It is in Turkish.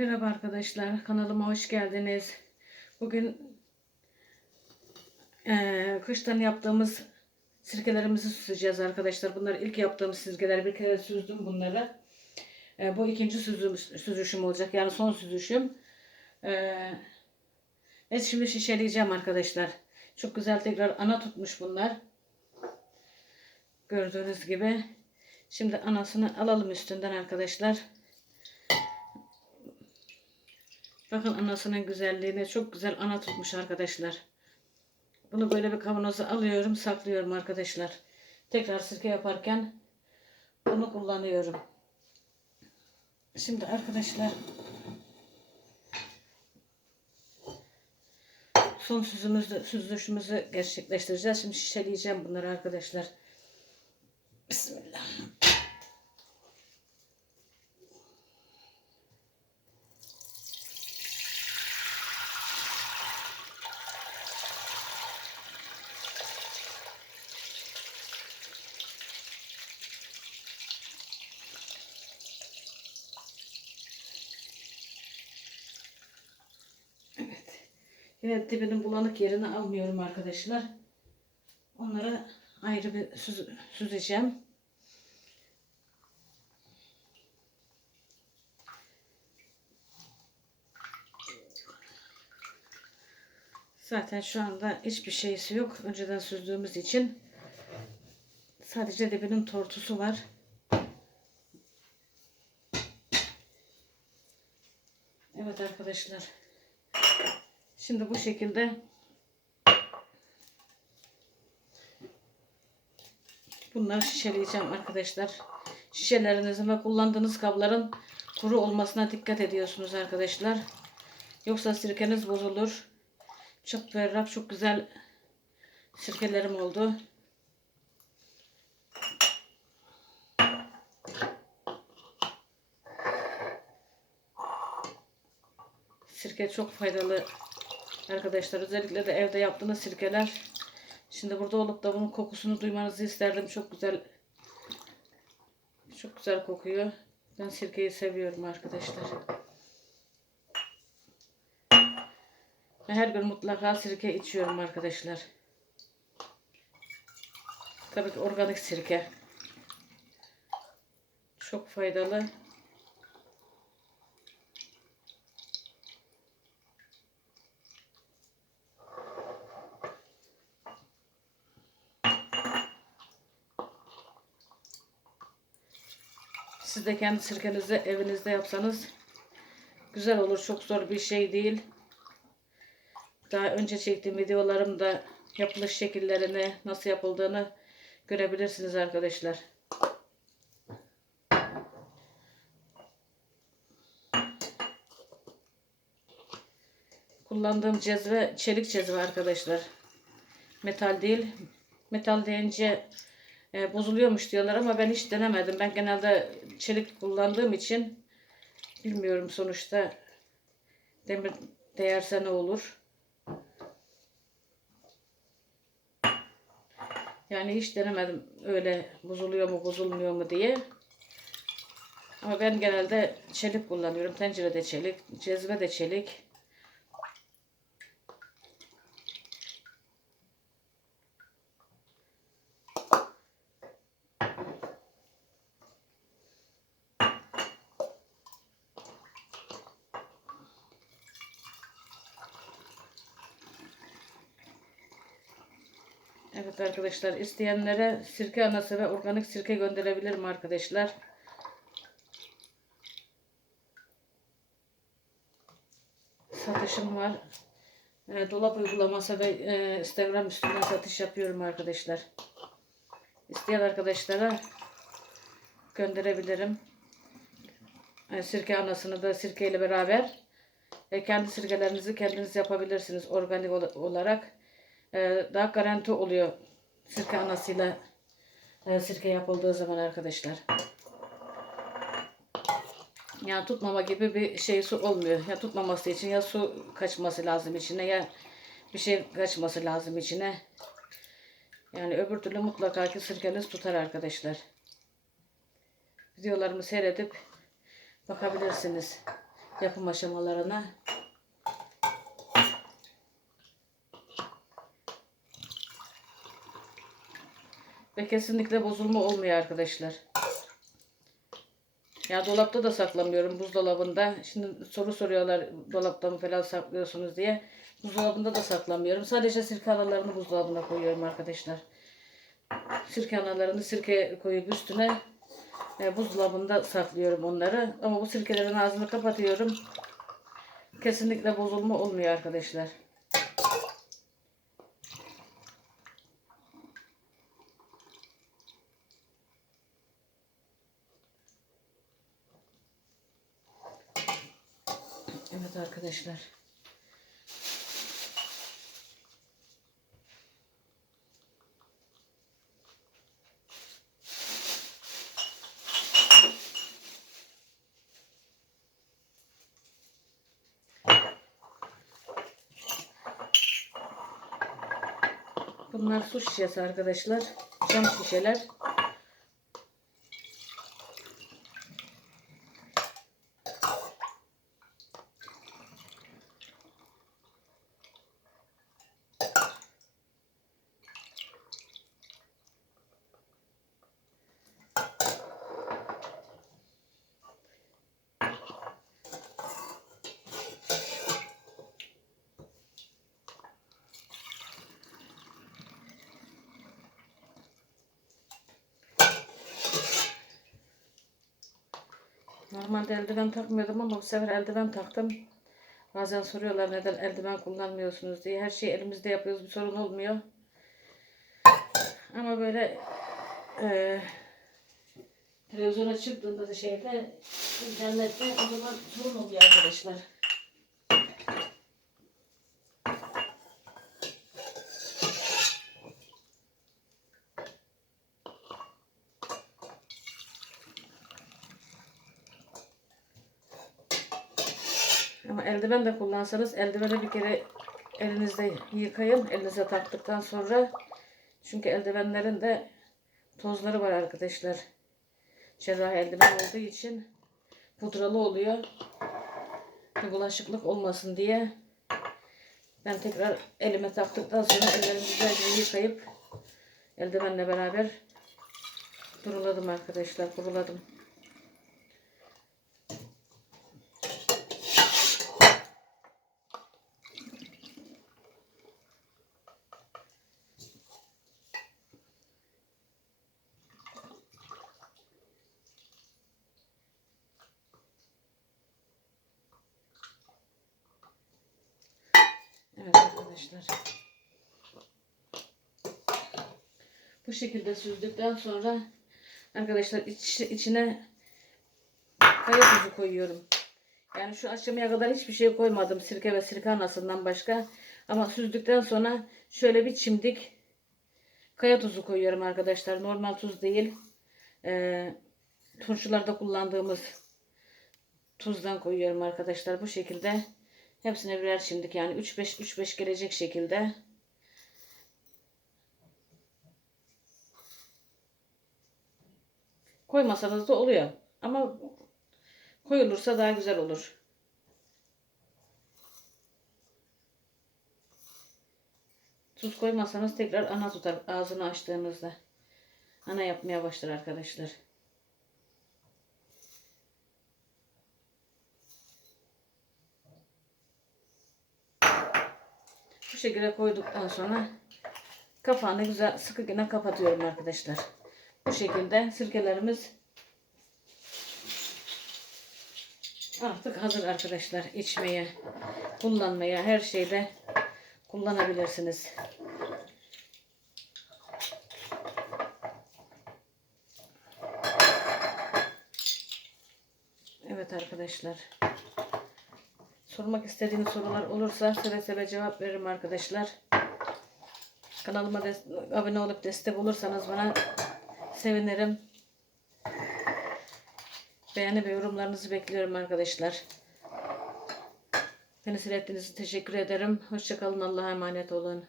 Merhaba arkadaşlar, kanalıma hoş geldiniz. Bugün eee, kıştan yaptığımız sirkelerimizi süzeceğiz arkadaşlar. Bunlar ilk yaptığımız sirkeler. Bir kere süzdüm bunları. Eee, bu ikinci süzüm, süzüşüm olacak. Yani son süzüşüm. Eee evet şimdi şişeleyeceğim arkadaşlar. Çok güzel tekrar ana tutmuş bunlar. Gördüğünüz gibi. Şimdi anasını alalım üstünden arkadaşlar. Bakın anasının güzelliğine çok güzel ana tutmuş arkadaşlar. Bunu böyle bir kavanoza alıyorum, saklıyorum arkadaşlar. Tekrar sirke yaparken bunu kullanıyorum. Şimdi arkadaşlar son süzümüzü, süzüşümüzü gerçekleştireceğiz. Şimdi şişeleyeceğim bunları arkadaşlar. Bismillah. Yine dibinin bulanık yerini almıyorum arkadaşlar. Onları ayrı bir süz süzeceğim. Zaten şu anda hiçbir şeysi yok. Önceden süzdüğümüz için sadece dibinin tortusu var. Evet arkadaşlar. Şimdi bu şekilde bunları şişeleyeceğim arkadaşlar. Şişelerinizin ve kullandığınız kabların kuru olmasına dikkat ediyorsunuz arkadaşlar. Yoksa sirkeniz bozulur. Çok berrak, çok güzel sirkelerim oldu. Sirke çok faydalı arkadaşlar. Özellikle de evde yaptığınız sirkeler. Şimdi burada olup da bunun kokusunu duymanızı isterdim. Çok güzel çok güzel kokuyor. Ben sirkeyi seviyorum arkadaşlar. Ve her gün mutlaka sirke içiyorum arkadaşlar. Tabii ki organik sirke. Çok faydalı. Siz de kendi sirkenizi evinizde yapsanız güzel olur. Çok zor bir şey değil. Daha önce çektiğim videolarımda yapılış şekillerini, nasıl yapıldığını görebilirsiniz arkadaşlar. Kullandığım cezve çelik cezve arkadaşlar. Metal değil. Metal deyince e, bozuluyormuş diyorlar ama ben hiç denemedim. Ben genelde çelik kullandığım için bilmiyorum sonuçta demir değerse ne olur. Yani hiç denemedim öyle bozuluyor mu bozulmuyor mu diye. Ama ben genelde çelik kullanıyorum. Tencere de çelik, cezve de çelik. Evet arkadaşlar isteyenlere sirke anası ve organik sirke gönderebilirim arkadaşlar. Satışım var. E, dolap uygulaması ve e, Instagram üstünden satış yapıyorum arkadaşlar. İsteyen arkadaşlara gönderebilirim. E, sirke anasını da sirke ile beraber e, kendi sirkelerinizi kendiniz yapabilirsiniz organik ol- olarak e, daha garanti oluyor sirke anasıyla e, sirke yapıldığı zaman arkadaşlar. Yani tutmama gibi bir şey su olmuyor. Ya tutmaması için ya su kaçması lazım içine ya bir şey kaçması lazım içine. Yani öbür türlü mutlaka ki sirkeniz tutar arkadaşlar. Videolarımı seyredip bakabilirsiniz. yapım aşamalarına. Ve kesinlikle bozulma olmuyor arkadaşlar. Ya dolapta da saklamıyorum buzdolabında. Şimdi soru soruyorlar dolapta mı falan saklıyorsunuz diye. Buzdolabında da saklamıyorum. Sadece sirke analarını buzdolabına koyuyorum arkadaşlar. Sirke analarını sirke koyup üstüne e, buzdolabında saklıyorum onları. Ama bu sirkelerin ağzını kapatıyorum. Kesinlikle bozulma olmuyor arkadaşlar. Evet arkadaşlar. Bunlar su şişesi arkadaşlar. Cam şişeler. Normalde eldiven takmıyordum ama bu sefer eldiven taktım. Bazen soruyorlar neden eldiven kullanmıyorsunuz diye. Her şeyi elimizde yapıyoruz bir sorun olmuyor. Ama böyle e, televizyona çıktığında da şeyde internette o zaman sorun oluyor arkadaşlar. Ama eldiven de kullansanız eldiveni bir kere elinizde yıkayın. Elinize taktıktan sonra. Çünkü eldivenlerin de tozları var arkadaşlar. Cerrahi eldiven olduğu için pudralı oluyor. Bir bulaşıklık olmasın diye. Ben tekrar elime taktıktan sonra ellerimi güzelce yıkayıp eldivenle beraber duruladım arkadaşlar. Kuruladım. Evet arkadaşlar. Bu şekilde süzdükten sonra arkadaşlar iç, içine kaya tuzu koyuyorum. Yani şu aşamaya kadar hiçbir şey koymadım. Sirke ve sirke anasından başka. Ama süzdükten sonra şöyle bir çimdik kaya tuzu koyuyorum arkadaşlar. Normal tuz değil. Ee, turşularda kullandığımız tuzdan koyuyorum arkadaşlar. Bu şekilde hepsine birer çimdik. Yani 3-5 3-5 gelecek şekilde. Koymasanız da oluyor. Ama koyulursa daha güzel olur. Tuz koymazsanız tekrar ana tutar ağzını açtığınızda. Ana yapmaya başlar arkadaşlar. Şekilde koyduktan sonra kapağını güzel sıkı yine kapatıyorum arkadaşlar. Bu şekilde sirkelerimiz artık hazır arkadaşlar içmeye, kullanmaya her şeyde kullanabilirsiniz. Evet arkadaşlar. Sormak istediğiniz sorular olursa seve seve cevap veririm arkadaşlar. Kanalıma abone olup destek olursanız bana sevinirim. Beğeni ve yorumlarınızı bekliyorum arkadaşlar. Beni seyrettiğiniz için teşekkür ederim. Hoşçakalın. Allah'a emanet olun.